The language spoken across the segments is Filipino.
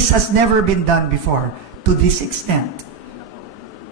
This has never been done before to this extent.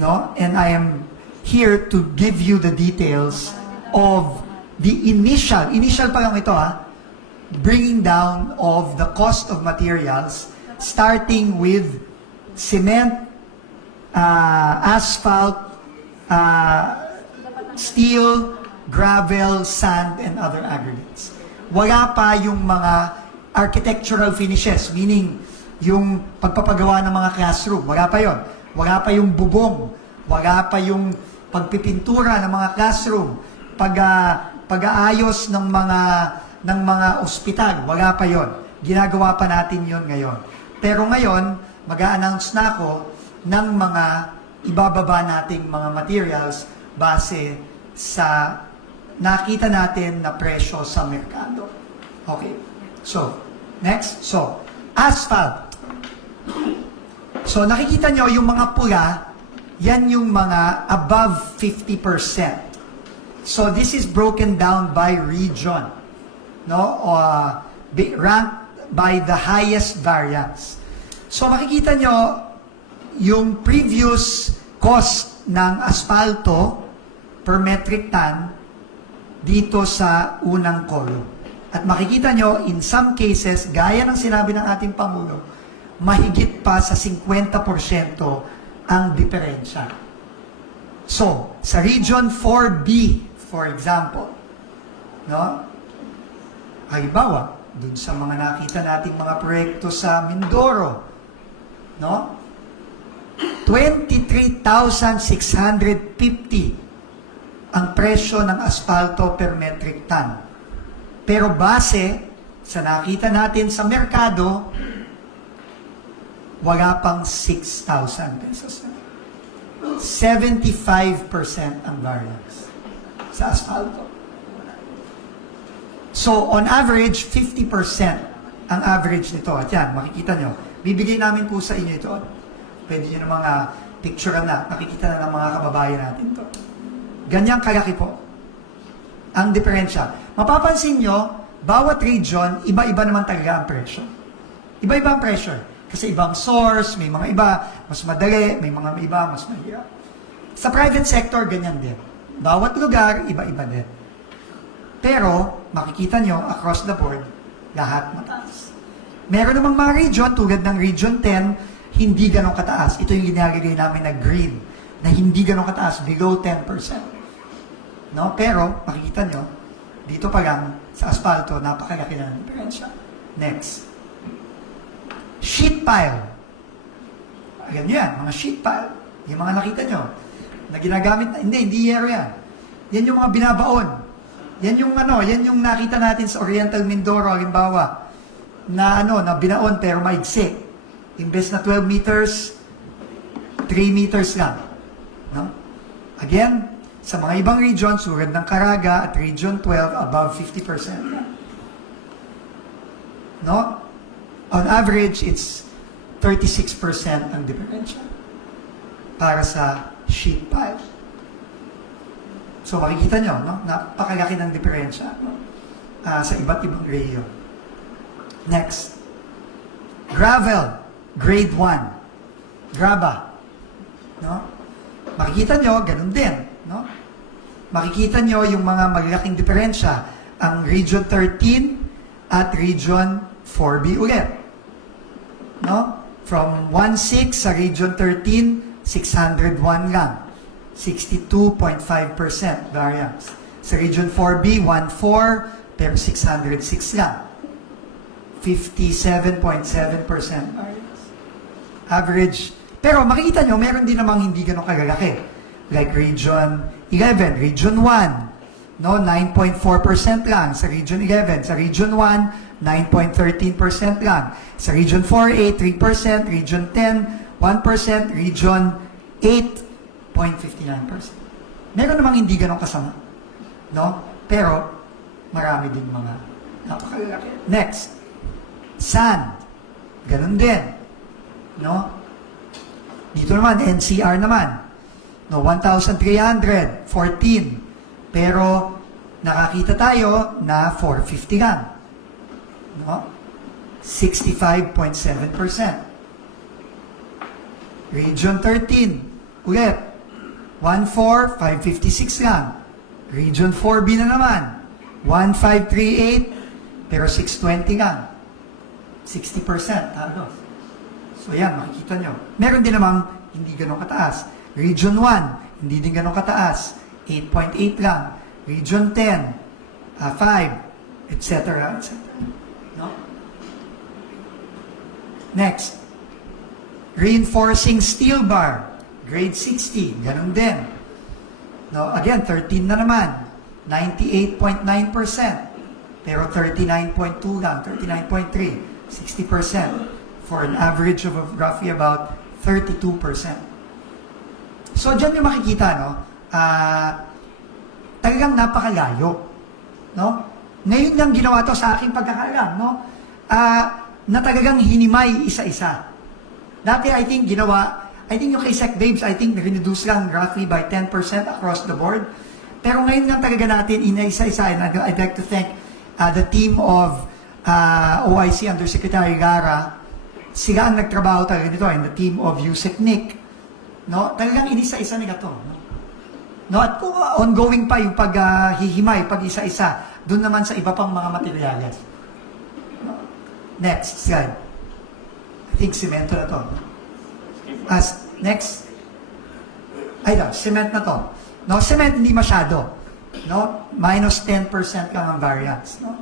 No? And I am here to give you the details of the initial pa lang ito bringing down of the cost of materials, starting with cement, asphalt, steel, gravel, sand, and other aggregates. Wala pa yung mga architectural finishes, meaning yung pagpapagawa ng mga classroom. Wala pa yon. Wala pa yung bubong. Wala pa yung pagpipintura ng mga classroom. Pag-aayos ng mga ospital. Wala pa yon. Ginagawa pa natin yon ngayon. Pero ngayon, mag-a-announce na ako ng mga ibababa nating mga materials base sa nakita natin na presyo sa merkado. Okay. So, next. So, asphalt. So, nakikita nyo yung mga pula, yan yung mga above 50%. So, this is broken down by region. No? Ranked by the highest variance. So, makikita nyo yung previous cost ng asfalto per metric ton dito sa unang kolum. At makikita nyo, in some cases, gaya ng sinabi ng ating Pangulo, mahigit pa sa 50% ang diferensya. So, sa Region 4B, for example, no? Halimbawa, dun sa mga nakita nating mga proyekto sa Mindoro, no? 23,650 ang presyo ng asfalto per metric ton. Pero base sa nakita natin sa merkado, wala pang 6,000 pesos. 75% ang variance sa asfalto. So, on average, 50% ang average nito. At yan, makikita nyo. Bibigay namin po sa inyo ito. Pwede nyo ng mga picture na, makikita na ng mga kababayan natin ito. Ganyang kalaki po ang diferensya. Mapapansin nyo, bawat region, iba-iba naman talaga ang presyo. Iba-iba ang presyo. Kasi ibang source, may mga iba, mas madali, may mga iba, mas mahirap. Sa private sector, ganyan din. Bawat lugar, iba-iba din. Pero, makikita nyo, across the board, lahat mataas. Meron namang mga region, tulad ng Region 10, hindi ganong kataas. Ito yung ginagagay namin na green, na hindi ganong kataas, below 10%. No? Pero, makikita nyo, dito pa lang, sa asfalto, napakalaki na ng diferensya. Next. Sheet pile. Ayan yan, mga sheet pile. Yung mga nakita nyo, na ginagamit na, hindi yero yan. Yan yung mga binabaon. Yan yung yan yung nakita natin sa Oriental Mindoro, halimbawa, na na binaon pero maigsi. Imbes na 12 meters, 3 meters lang. No? Again, sa mga ibang region, tulad ng Caraga at Region 12, above 50%. No? On average, it's 36% ang diferensya para sa sheet pile. So, makikita nyo, no? Napakalaki ng diferensya sa iba't ibang region. Next. Gravel, grade 1. Graba. No? Makikita nyo, ganun din. No? Makikita nyo yung mga malalaking diferensya, ang Region 13 at Region 4B ulit. No? From 1.6 sa Region 13, 601 lang. 62.5% variance. Sa Region 4B, 1.4, pero 606 lang. 57.7% variance. Average. Pero makikita nyo, meron din namang hindi ganun kalalaki. Like Region 11, Region 1, no, 9.4% lang sa Region 11. Sa Region 1, 9.13% lang. Sa Region 4A, 3%, Region 10, 1%, Region 8.59%. Meron namang hindi ganun kasama. No? Pero, marami din mga napakalalaki. Next. Sand. Ganun din. No? Dito naman, NCR naman. No, 1,314. Pero, nakakita tayo na 450 lang. No? 65.7%. Region 13, ulit, 14,556 lang. Region 4B na naman, 1538, pero 620 lang. 60%, halos. So yan, makikita nyo. Meron din namang hindi ganun kataas. Region 1, hindi din ganun kataas, 8.8 lang. Region 10, 5, etc. etc. No? Next, reinforcing steel bar, grade 60, ganun din. No, again, 13 na naman, 98.9%, pero 39.2 lang, 39.3, 60%, for an average of roughly about 32%. So, dyan yung makikita, no, talagang napakalayo. No? Ngayon lang ginawa to sa aking pagkakaalam, no? Na talagang hinimay isa-isa. Dati, I think yung kay Sec Babes, I think reduce lang roughly by 10% across the board. Pero ngayon lang talaga natin ina-isa-isa, and I'd like to thank the team of OIC Undersecretary Gara. Sila ang nagtrabaho talaga nito, and the team of Yusek Nick. No? Talagang inisa-isa nila to. No? At ongoing pa yung paghihimay, pag-isa-isa, doon naman sa iba pang mga materyales. No? Next slide. I think semento na to. Next. Ay daw, cement na to. No, cement hindi masyado. No? Minus 10% lang ang variance. No?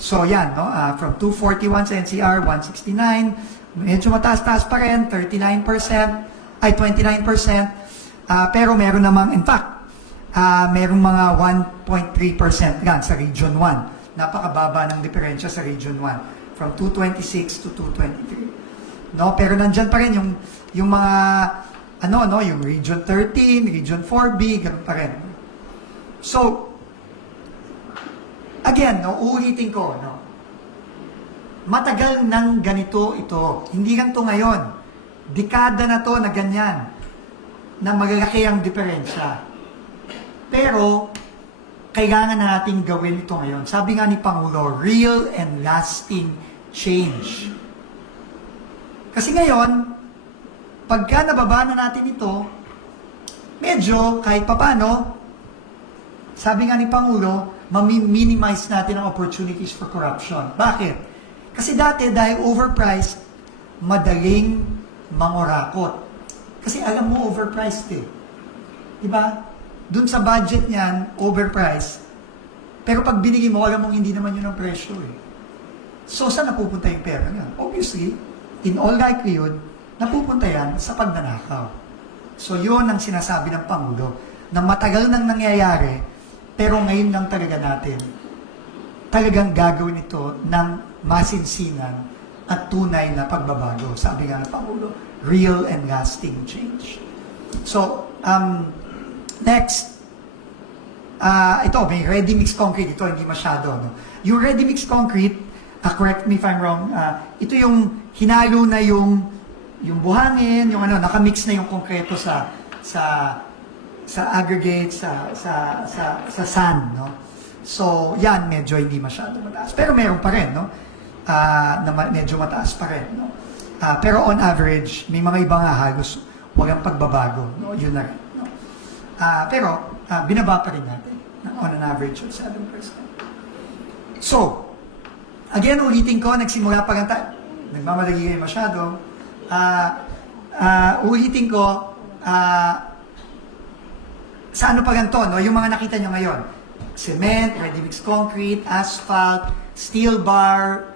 So yan, no? From 241 sa NCR, 169. Medyo mataas-taas pa rin, 39%. Ay, 29%. Pero meron namang, in fact, merong mga 1.3% lang sa Region 1. Napakababa ng diferensya sa Region 1. From 226 to 223. No, pero nandyan pa rin yung mga yung Region 13, Region 4B, ganun pa rin. So, again, no, uulitin ko, no, matagal nang ganito ito. Hindi lang to ngayon. Dekada na to na ganyan, na malalaki ang diferensya. Pero, kailangan na natin gawin ito ngayon. Sabi nga ni Pangulo, real and lasting change. Kasi ngayon, pagka nababa na natin ito, medyo kahit papano, sabi nga ni Pangulo, minimize natin ang opportunities for corruption. Bakit? Kasi dati, dahil overpriced, madaling mangurakot. Kasi alam mo, overpriced eh. Diba? Doon sa budget niyan, overpriced. Pero pag binigay mo, alam mong hindi naman yun ang presyo eh. So, saan napupunta yung pera niya? Obviously, in all likelihood, napupunta yan sa pagnanakaw. So, yun ang sinasabi ng Pangulo, na matagal nang nangyayari, pero ngayon lang talaga natin, talagang gagawin ito ng masinsinan at tunay na pagbabago. Sabi nga ng Pangulo, real and lasting change. So, next, ito, may ready-mix concrete. Ito, hindi masyado. No? Yung ready-mix concrete, correct me if I'm wrong, ito yung hinalo na yung buhangin, yung nakamix na yung konkreto sa aggregate, sa sand, no? So, yan, medyo hindi masyado mataas. Pero meron pa rin, no? Na medyo mataas pa rin, no? Pero on average, may mga iba nga halos walang pagbabago, no? Yun na rin, no? Pero, binaba pa rin natin, on an average of 7%. So, again, ulitin ko, nagsimula pa lang tayo. Nagmamalagi kayo masyado. Ulitin ko, sa ano pa ganito, no? Yung mga nakita nyo ngayon. Cement, ready-mix concrete, asphalt, steel bar,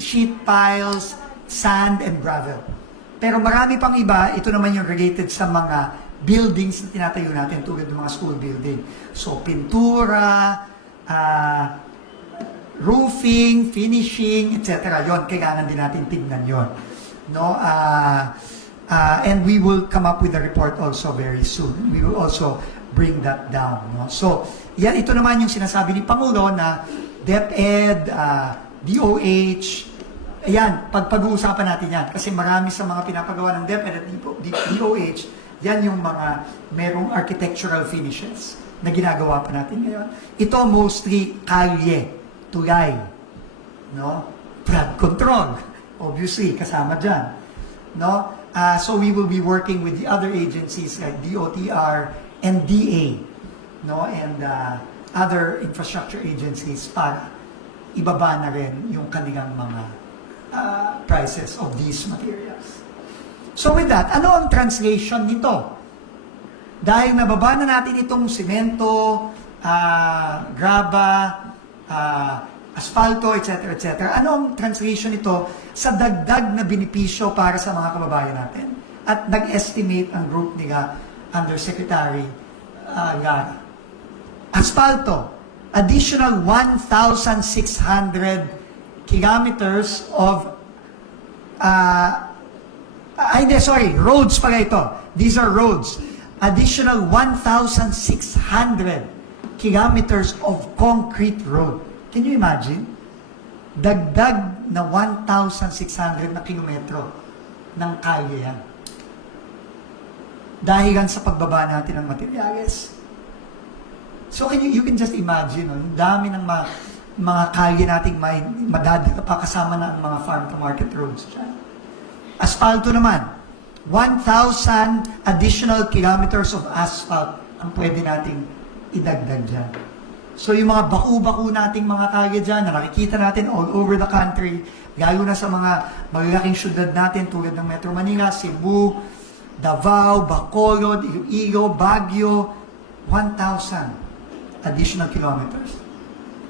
sheet piles, sand, and gravel. Pero marami pang iba, ito naman yung related sa mga buildings na tinatayo natin tulad ng mga school building. So, pintura, roofing, finishing, etc. Yon, kailangan din natin tignan yon. No? And we will come up with a report also very soon. We will also bring that down. No? So, yan, ito naman yung sinasabi ni Pangulo na DepEd, DOH, ayan, pag-uusapan natin yan. Kasi marami sa mga pinapagawa ng DepEd at DOH, yan yung mga merong architectural finishes na ginagawa pa natin ngayon. Ito mostly kalye, tulay, no? Flood control, obviously, kasama dyan. No? So we will be working with the other agencies like DOTR and DA, no? And other infrastructure agencies para ibaba na rin yung kanilang mga prices of these materials. So with that, ano ang translation nito? Dahil nababa na natin itong simento, graba, asfalto, etc., etc. Ano ang translation nito sa dagdag na benepisyo para sa mga kababayan natin? At nag-estimate ang group nila Undersecretary Lara. Asfalto, additional 1,600 kilometers of roads pala ito. These are roads. Additional 1,600 kilometers of concrete road. Can you imagine? Dagdag na 1,600 na kilometro ng kalye yan. Dahilan sa pagbaba natin ng materyales. So you can just imagine, ang dami ng mga kalye nating madadala pa kasama na ang mga farm-to-market roads dyan. Asfalto naman, 1,000 additional kilometers of asphalt ang pwede nating idagdag dyan. So yung mga baku-baku nating mga kalye dyan na nakikita natin all over the country, lalo na sa mga malalaking syudad natin tulad ng Metro Manila, Cebu, Davao, Bacolod, Iloilo, Baguio, 1,000 additional kilometers.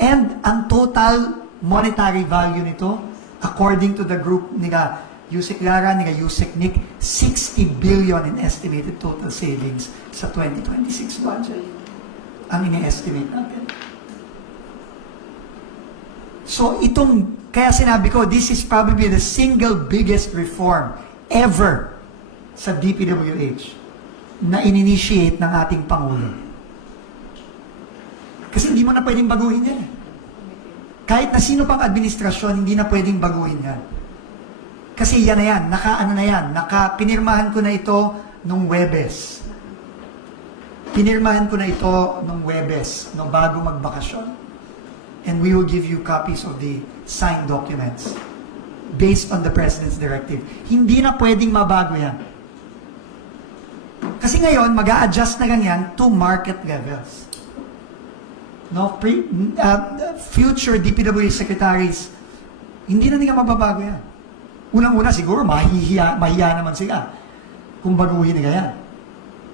And ang total monetary value nito, according to the group nila Yusek Lara, nila Yusek Nick, 60 billion in estimated total savings sa 2026 budget. Ang ini-estimate natin. So kaya sinabi ko, this is probably the single biggest reform ever sa DPWH na in-initiate ng ating Pangulo. Kasi hindi mo na pwedeng baguhin yan. Kahit na sino pang administrasyon, hindi na pwedeng baguhin yan. Kasi yan na yan, pinirmahan ko na ito nung Webes. Pinirmahan ko na ito nung Webes, no, bago magbakasyon. And we will give you copies of the signed documents based on the President's directive. Hindi na pwedeng mabago yan. Kasi ngayon, mag-a-adjust na lang yan to market levels. No, future DPWH secretaries, hindi na nila mababago yan. Unang-una siguro, mahihiya naman sila kung baguhin nila yan.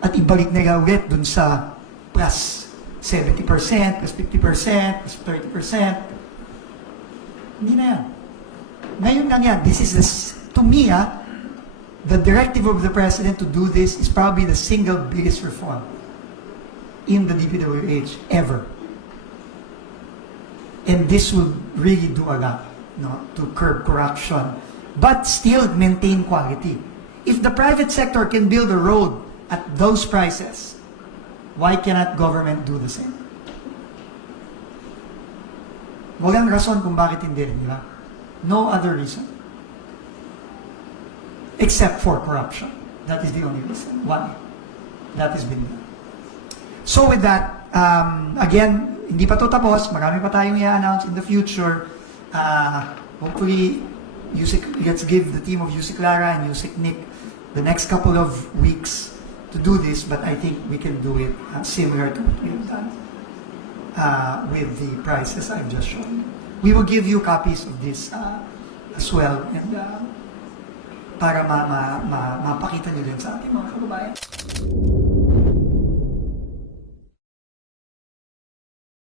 At ibalik nila ulit dun sa plus 70%, plus 50%, plus 30%. Hindi na yan. Ngayon lang yan. This is, to me, the directive of the President to do this is probably the single biggest reform in the DPWH ever. And this will really do a lot, no, to curb corruption, but still maintain quality. If the private sector can build a road at those prices, why cannot government do the same? Walang rason kung bakit hindi rin, di ba? No other reason. Except for corruption. That is the only reason why that has been done. So with that, again, hindi pa to tapos. Marami pa tayong i-announce in the future. Hopefully, let's give the team of Yusek Lara and Yusek Nick the next couple of weeks to do this, but I think we can do it similar to what we have done with the prices I've just shown. We will give you copies of this as well, and para mapakita nyo din sa ating mga kababayan.